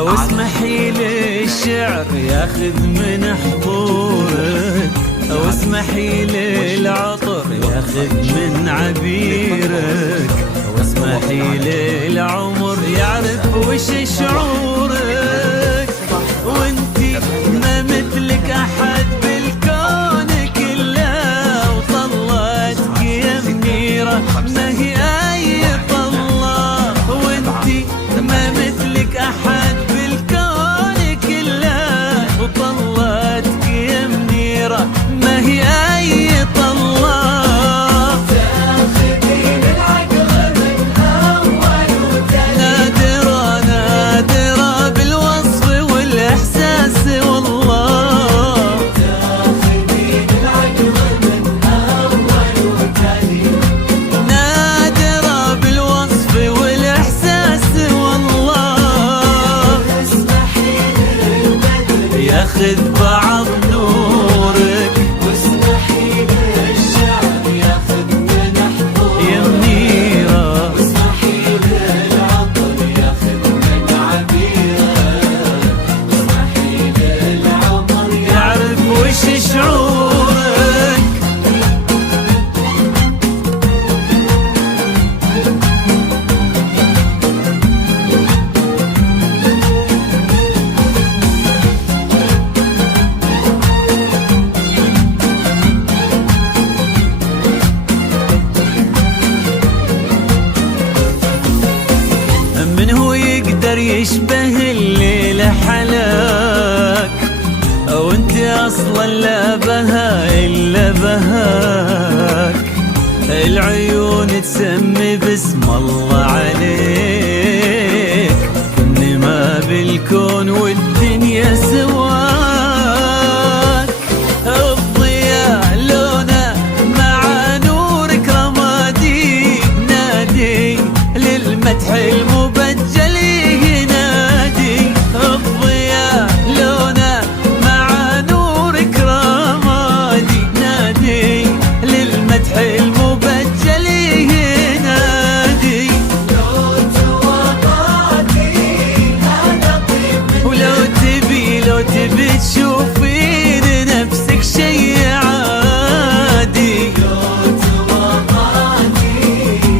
واسمحي لي الشعر ياخذ من حضورك، واسمحي لي العطر ياخذ من عبيرك، واسمحي لي العمر يعرف وش شعورك. وانتي ما مثلك احد بالكون كله، وطلتك يا منيرة ما هي اي طلة. وانتي ما مثلك احد بالكون كله، وطلتك يا منيرة ما هي اي طلة. تاخذين العقل من اول وثاني، نادرة نادرة بالوصف والاحساس والله. تاخذين العقل من اول وثاني، نادرة بالوصف والاحساس والله. اسمحي للبدر ياخذ بعض نورك واسمحي للشعر ياخذ من حضورك، يا منيرة، واسمحي للعطر ياخذ من عبيرك، واسمحي للعمر يعرف وش شعورك. من هو يقدر يشبه الليل حلاك، وانت اصلا لا بها الا بهاك. العيون تسمي باسم الله عليك، انما بالكون والدنيا سواك. الضياء لونه مع نورك رمادي، نادي للمدح المبجل ينادي. الضياء لونه مع نورك رمادي، نادي للمدح المبجل ينادي. لو توقعتي هذا طيب ولو تبي تشوفين نفسك شي عادي. لو توقعتي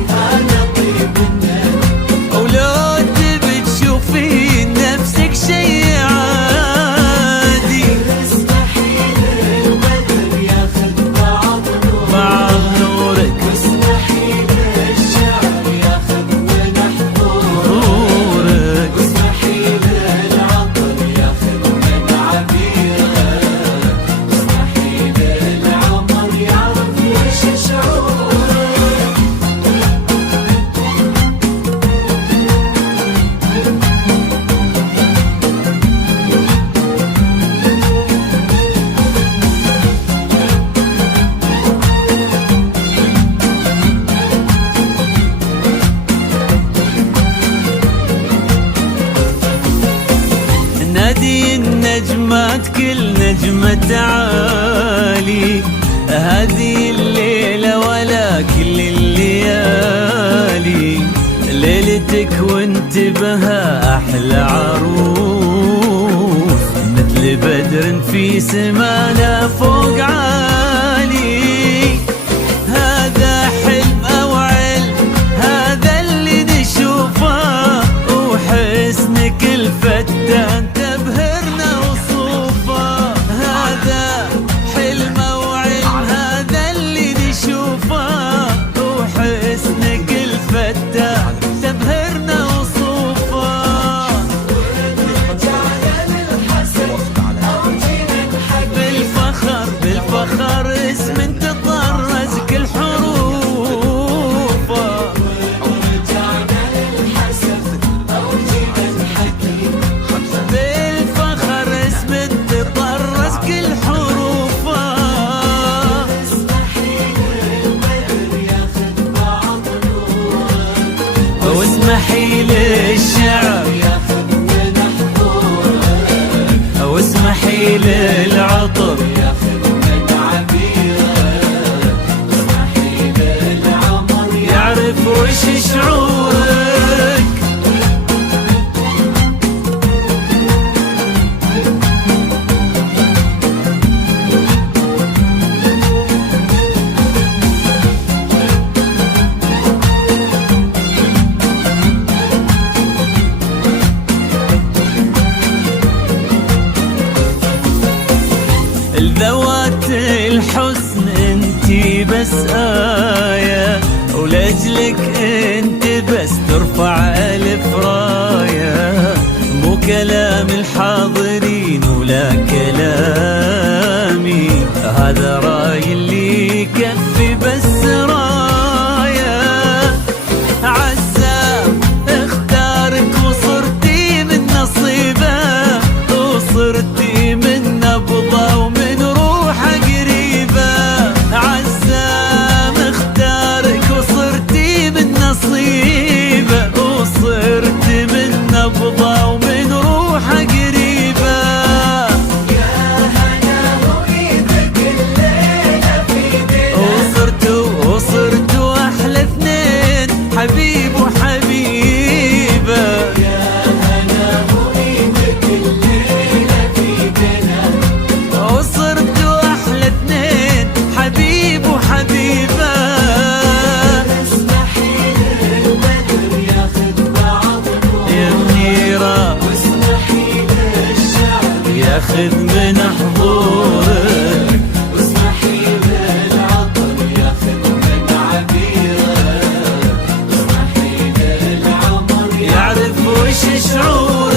هذا طيب النفس، ولو تبي تشوفين نفسك شي عادي. اسمحي للبدر ياخذ بعض نور، بعض نورك واسمحي للشعر ياخذ من حضورك، نورك واسمحي للعطر ياخذ من عبيرك، واسمحي للعمر يعرف وش شعورك. نادي النجمات كل نجمة تعالي، هذه الليلة ولا كل الليالي. ليلتك وانت بها أحلى عروس، مثل بدر في سمانا فوق عالي. هذا حلم أو علم، هذا اللي نشوفه، وحسنك الفتان تبهرنا وصوفه. هذا حلم أو علم، هذا اللي نشوفه، وحسنك الفتان تبهرنا وصوفه. رجعنا للحسن أو جينا نحق بالفخر ذوات الحسن انتي بس آية، ولأجلك انت بس ترفع ألف راية. مو كلام الحاضرين ولا كلامي، هذا راي اللي يكفي بس راية. عزام اختارك وصرتي من نصيبه، وصرتي من نبضه ومن روحه قريبه. عزام اختارك وصرتي من نصيبه، وصرتي من نبضه ومن روحه قريبه. يا هنا وإيدك الليلة في ايدينا، وصرتوا أحلى اثنين، حبيب وحبيبة. يا هنا وإيدك الليلة في ايدينا، وصرتوا أحلى اثنين، حبيب وحبيبة. اسمحي للبدر ياخد بعضه، يا منيرة واسمحي للشعب ياخذ من حضورك، واسمحي للعطر ياخد من عبيرك، واسمحي للعمر يعرف وش شعورك.